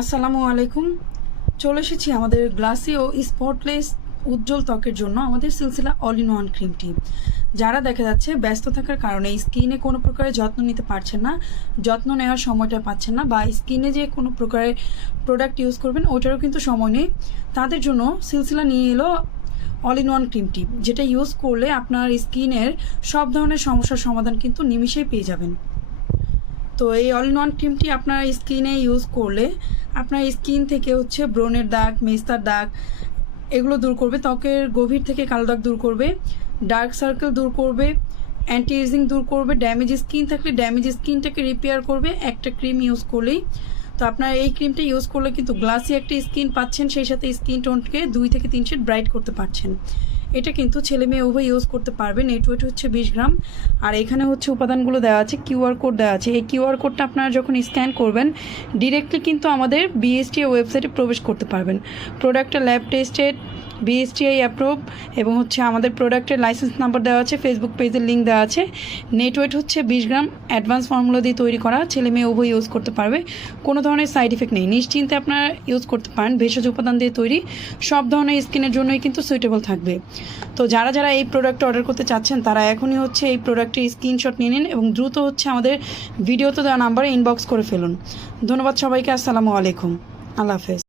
আসসালামু আলাইকুম। চলে এসেছি আমাদের গ্লাসি ও স্পটলেস উজ্জ্বল ত্বকের জন্য আমাদের সিলসিলা অল ইন ওয়ান ক্রিমটি। যারা দেখা যাচ্ছে ব্যস্ত থাকার কারণে স্কিনে কোনো প্রকারের যত্ন নিতে পারছেন না, যত্ন নেওয়ার সময়টা পাচ্ছেন না, বা স্কিনে যে কোনো প্রকারের প্রোডাক্ট ইউজ করবেন ওটারও কিন্তু সময় নেই, তাদের জন্য সিলসিলা নিয়ে এলো অল ইন ওয়ান ক্রিমটি, যেটা ইউজ করলে আপনার স্কিনের সব ধরনের সমস্যার সমাধান কিন্তু নিমিষেই পেয়ে যাবেন। তো এই অল ইন ওয়ান ক্রিমটি আপনার স্কিনে ইউজ করলে আপনার স্কিন থেকে ব্রণের দাগ, মেস্তার দাগ এগুলো দূর করবে, ত্বকের গভীর থেকে কালো দাগ দূর করবে, ডার্ক সার্কেল দূর করবে, অ্যান্টি এজিং দূর করবে, ড্যামেজ স্কিন থাকলে ড্যামেজ স্কিনটাকে রিপেয়ার করবে একটা ক্রিম ইউজ করলেই। তো আপনার এই ক্রিমটা ইউজ করলে কিন্তু গ্লাসি একটা স্কিন পাচ্ছেন, সেই সাথে স্কিন টোনকে 2 থেকে 3 শেড ব্রাইট করতে পারছেন। এটা কিন্তু ছেলে মেয়ে উভয় ইউজ করতে পারবেন। নেট ওয়েট 20 গ্রাম। আর এখানে উপাদানগুলো দেওয়া আছে, কিউআর কোড দেওয়া আছে। এই কিউআর কোডটা আপনারা যখন স্ক্যান করবেন ডিরেক্টলি কিন্তু আমাদের বিএসটিআই ওয়েবসাইটে প্রবেশ করতে পারবেন। প্রোডাক্টটা ল্যাব টেস্টেড, বিএসটিআই অ্যাপ্রুভ, এবং আমাদের প্রোডাক্টের লাইসেন্স নাম্বার দেওয়া আছে, ফেসবুক পেজের লিঙ্ক দেওয়া আছে। নেট ওয়েট 20 গ্রাম, অ্যাডভান্স ফর্মুলা দিয়ে তৈরি করা, ছেলে মেয়ে উভয় ইউজ করতে পারবে, কোনো ধরনের সাইড ইফেক্ট নেই, নিশ্চিন্তে আপনারা ইউজ করতে পারেন। ভেষজ উপাদান দিয়ে তৈরি, সব ধরনের স্কিনের জন্যই কিন্তু সুইটেবল থাকবে। তো যারা যারা এই প্রোডাক্ট অর্ডার করতে চাচ্ছেন তারা এখনই এই প্রোডাক্টের স্ক্রিনশট নিয়ে নিন এবং দ্রুত আমাদের ভিডিওতে দেওয়া নাম্বারে ইনবক্স করে ফেলুন। ধন্যবাদ সবাইকে। আসসালামু আলাইকুম। আল্লাহ হাফেজ।